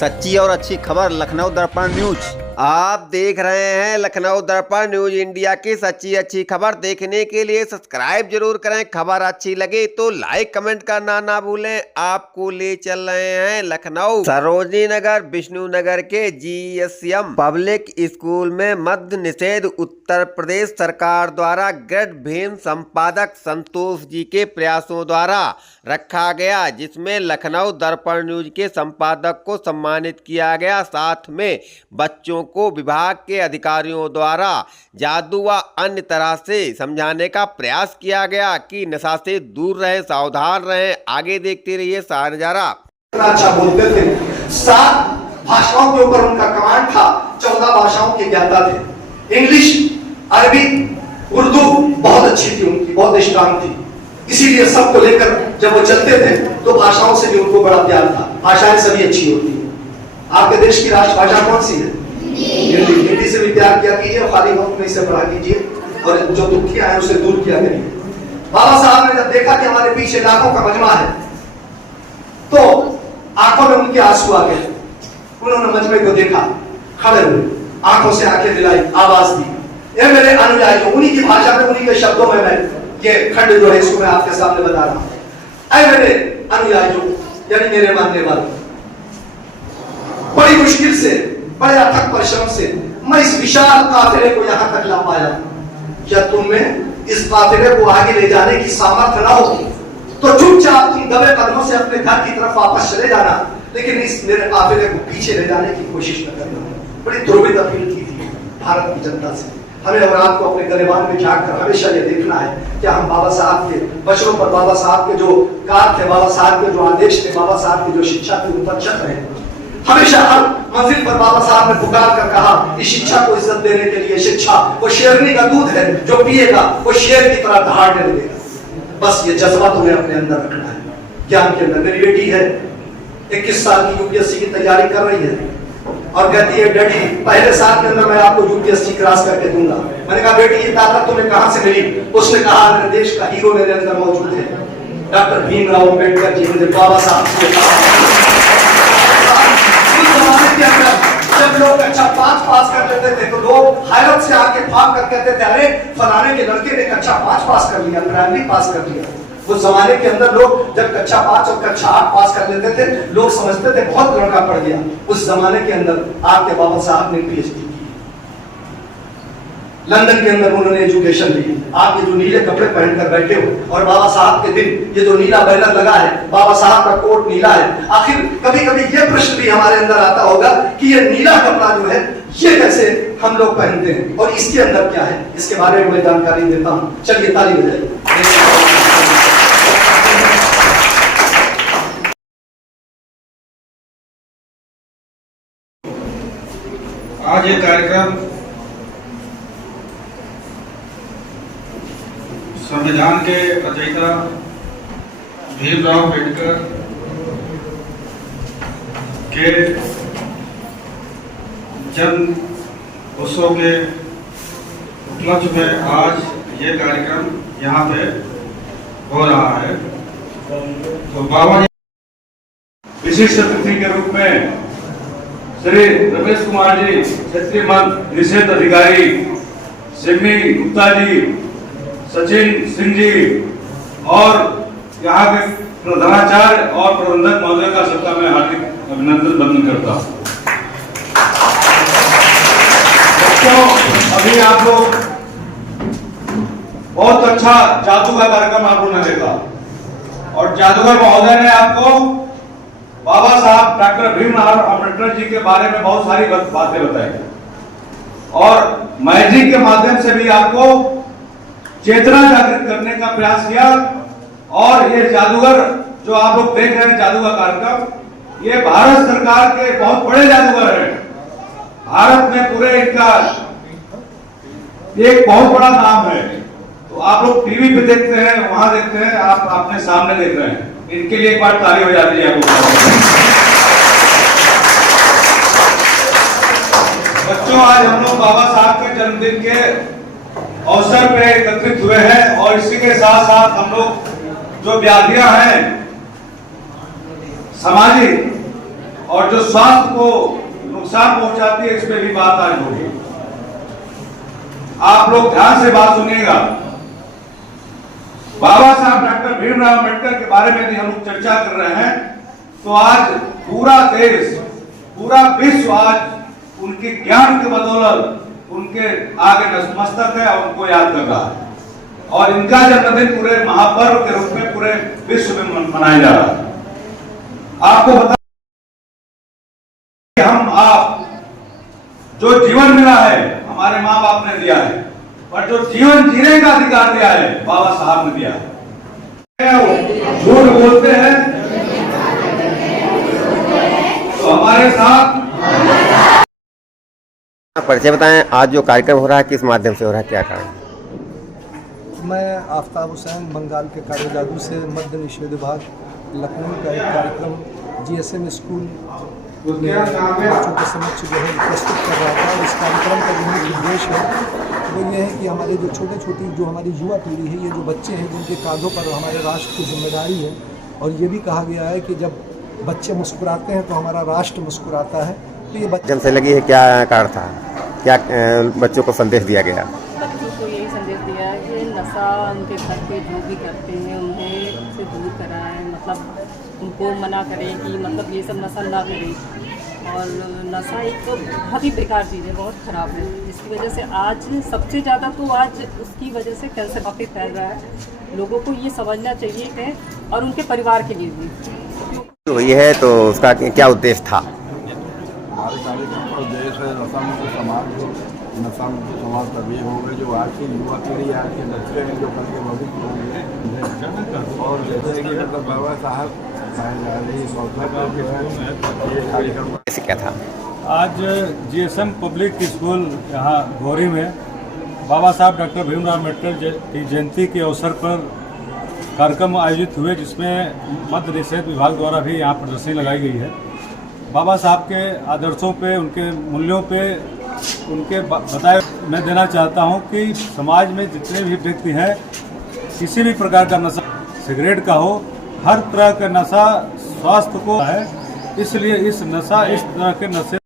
सच्ची और अच्छी खबर लखनऊ दर्पण न्यूज। आप देख रहे हैं लखनऊ दर्पण न्यूज इंडिया की सच्ची अच्छी खबर। देखने के लिए सब्सक्राइब जरूर करें। खबर अच्छी लगे तो लाइक कमेंट करना ना भूलें। आपको ले चल रहे हैं लखनऊ सरोजनी नगर विष्णुनगर के जीएसएम पब्लिक स्कूल में मद्य निषेध उत्तर प्रदेश सरकार द्वारा ग्रेड भीम संपादक संतोष जी के प्रयासों द्वारा रखा गया, जिसमें लखनऊ दर्पण न्यूज के संपादक को सम्मानित किया गया। साथ में बच्चों को विभाग के अधिकारियों द्वारा जादू व अन्य तरह से समझाने का प्रयास किया गया कि नशा से दूर रहें, सावधान रहें। आगे देखते रहिए सारा नजारा। अच्छा बोलते थे, 7 भाषाओं के ऊपर उनका कमांड था, 14 भाषाओं के ज्ञाता थे। इंग्लिश, अरबी, उर्दू बहुत अच्छी थी उनकी, बहुत स्ट्रांग थी। इसीलिए सबको लेकर जब वो चलते थे तो भाषाओं से भी उनको बड़ा प्यार था। भाषाएं सभी अच्छी होती हैं। आपके देश की राष्ट्रभाषा कौन सी है? हिंदी। हिंदी से भी प्यार किया कीजिए, खाली वक्त में इसे पढ़ा कीजिए और जो दुखियां हैं उसे दूर किया करिए। बाबा साहब ने जब देखा कि हमारे पीछे लाखों का मजमा है तो आंखों में उनके आंसू आ गए। उन्होंने मजमे को देखा, खड़े हुए, आंखों से आंखें मिलाई, आवाज दी, ये मेरे अनुयायियों। उन्हीं की भाषा में, उन्हीं के शब्दों में मैं ये खंड जो है इसको मैं आपके सामने बता रहा हूं। ऐ मेरे अनुयायियों, यानी मेरे मानने वालों, बड़ी मुश्किल से, बड़े अथक परिश्रम से मैं इस विशाल काफिले को यहां तक ला पाया। क्या तुम में इस काफिले को आगे ले जाने की सामर्थ्य ना होगी तो चुपचाप तुम दबे कदमों से अपने घर की तरफ वापस चले जाना, लेकिन इस मेरे काफिले को पीछे ले जाने की कोशिश न करना। बड़ी ध्रुवित अपील की थी भारत की जनता से। हमें और आपको अपने गरिबान में झांककर हमेशा ये देखना है कि हम बाबा साहब के वचनों पर, बाबा साहब के जो कार्य थे, बाबा साहब के जो आदेश थे, बाबा साहब की जो शिक्षा थी उन पर चल रहे हैं। हमेशा हर मंजिल पर बाबा साहब ने पुकार कर कहा, इस शिक्षा को इज्जत देने के लिए शिक्षा वो शेरनी का दूध है, जो पिएगा वो शेर की तरह दहाड़ने लगेगा। बस ये जज्बा तुम्हें अपने अंदर रखना है। ज्ञान के अंदर मेरी बेटी है, 21 साल की यूपीएससी की तैयारी कर रही है और कहती है डैडी पहले साल के अंदर मैं आपको यूपीएससी क्रॉस करके दूंगा। मैंने कहा बेटी ये ताकत तुम्हें कहां से मिली? उसने कहा मेरे देश का हीरो मेरे अंदर मौजूद है, डॉक्टर भीमराव अम्बेडकर जी, मेरे बाबा साहब। जब लोग कक्षा 5 पास कर लेते थे तो लोग हैरत से आके भाग कर कहते थे, अरे फलाने के लड़के ने कक्षा 5 पास कर लिया, प्राइमरी पास कर लिया। उस जमाने के अंदर लोग जब कक्षा 5 और कक्षा 8 पास कर लेते थे लोग समझते थे बहुत लड़का पढ़ गया। उस जमाने के अंदर आपके बाबा साहब ने पीएचडी की, लंदन के अंदर उन्होंने एजुकेशन ली। आप ये जो नीले कपड़े पहनकर बैठे हो और बाबा साहब के दिन ये जो नीला बैनर लगा है, बाबा साहब का कोट नीला है। आखिर कभी कभी ये प्रश्न भी हमारे अंदर आता होगा कि ये नीला कपड़ा जो है ये कैसे हम लोग पहनते हैं और इसके अंदर क्या है, इसके बारे में मैं जानकारी देता हूँ। चलिए ताली बजाइए। आज ये कार्यक्रम संविधान के रचयिता भीमराव अम्बेडकर के जन्म उत्सव के उपलक्ष्य में आज ये कार्यक्रम यहाँ पे हो रहा है। तो बाबा विशिष्ट अतिथि के रूप में श्री रमेश कुमार जी, क्षेत्रीय मद्य निषेध अधिकारी, सिमी गुप्ता जी, सचिन सिंह जी और यहाँ के प्रधानाचार्य और प्रबंधक महोदय का सबका मैं हार्दिक अभिनंदन वंदन करता हूँ। बच्चों अभी आप लोग बहुत अच्छा जादू का कार्यक्रम आप लोगों ने देखा और जादूगर महोदय ने आपको बाबा साहब डॉक्टर भीमराव अम्बेडकर जी के बारे में बहुत सारी बातें बताई और मैजिक के माध्यम से भी आपको चेतना जागृत करने का प्रयास किया। और ये जादूगर जो आप लोग देख रहे हैं, जादू का कार्यक्रम, ये भारत सरकार के बहुत बड़े जादूगर हैं। भारत में पूरे इनका एक बहुत बड़ा नाम है। तो आप लोग टीवी पे देखते हैं, वहां देखते हैं, आप अपने सामने देख रहे हैं। इनके लिए एक बार ताली हो जाती है। बच्चों आज हम लोग बाबा साहब के जन्मदिन के अवसर पे एकत्रित हुए हैं और इसी के साथ साथ हम लोग जो व्याधियां हैं सामाजिक और जो स्वास्थ्य को नुकसान पहुंचाती है, इस पे भी बात आज होगी। आप लोग ध्यान से बात सुनिएगा। बाबा साहब डॉक्टर भीमराव अम्बेडकर के बारे में यदि हम लोग चर्चा कर रहे हैं तो आज पूरा देश, पूरा विश्व आज उनके ज्ञान के बदौलत उनके आगे नतमस्तक है और उनको याद कर रहा है। और इनका जन्मदिन पूरे महापर्व के रूप में पूरे विश्व में मनाया जा रहा है। आपको बता कि हम आप जो जीवन मिला है हमारे माँ बाप ने दिया है, पर जो जीवन जीने का अधिकार दिया है बाबा साहब ने दिया है। झूठ बोलते हैं तो हमारे साथ। परिचय बताएं, आज जो कार्यक्रम हो रहा है किस माध्यम से हो रहा है, क्या कारण? मैं आफ्ताब हुसैन बंगाल के काले जादू से मद्य निषेध विभाग लखनऊ का एक कार्यक्रम GSM स्कूल में बच्चों के समक्ष जो है प्रस्तुत कर रहा था। और इस कार्यक्रम का जो मुख्य उद्देश्य है वो ये है कि हमारे जो छोटी जो हमारी युवा पीढ़ी है, ये जो बच्चे हैं जिनके कांधों पर हमारे राष्ट्र की जिम्मेदारी है, और ये भी कहा गया है कि जब बच्चे मुस्कुराते हैं तो हमारा राष्ट्र मुस्कुराता है। तो ये बच्चे से लगी है, क्या कारण था, क्या बच्चों को संदेश दिया गया? बच्चों को यही संदेश दिया है कि नशा उनके घर पे जो भी करते हैं उन्हें उससे दूर कराएं, मतलब उनको मना करें कि मतलब ये सब नशा ना करें। और नशा एक तो बहुत ही बेकार चीज़ है, बहुत ख़राब है। इसकी वजह से आज सबसे ज़्यादा तो आज उसकी वजह से कैंसर काफ़ी फैल रहा है। लोगों को ये समझना चाहिए कि और उनके परिवार के लिए भी तो ये है, तो उसका क्या उद्देश्य था? हमारे कार्यक्रम का उद्देश्य है नशा मुक्त समाज हो। नशा मुक्त समाज तभी होगा जो आज की युवा पीढ़ी, आज के बच्चे हैं, जो कल के भविष्य होंगे। और जैसे कि मतलब बाबा साहब ये कार्यक्रम ऐसे क्या था? आज GSM पब्लिक स्कूल यहाँ घोरी में बाबा साहब डॉक्टर भीमराव अम्बेडकर की जयंती के अवसर पर कार्यक्रम आयोजित हुए, जिसमें मद्य निषेध विभाग द्वारा भी यहाँ प्रदर्शनी लगाई गई है। बाबा साहब के आदर्शों पे, उनके मूल्यों पे, उनके बताए मैं देना चाहता हूँ कि समाज में जितने भी व्यक्ति हैं, किसी भी प्रकार का नशा, सिगरेट का हो, हर तरह का नशा स्वास्थ्य को है। इसलिए इस तरह के नशे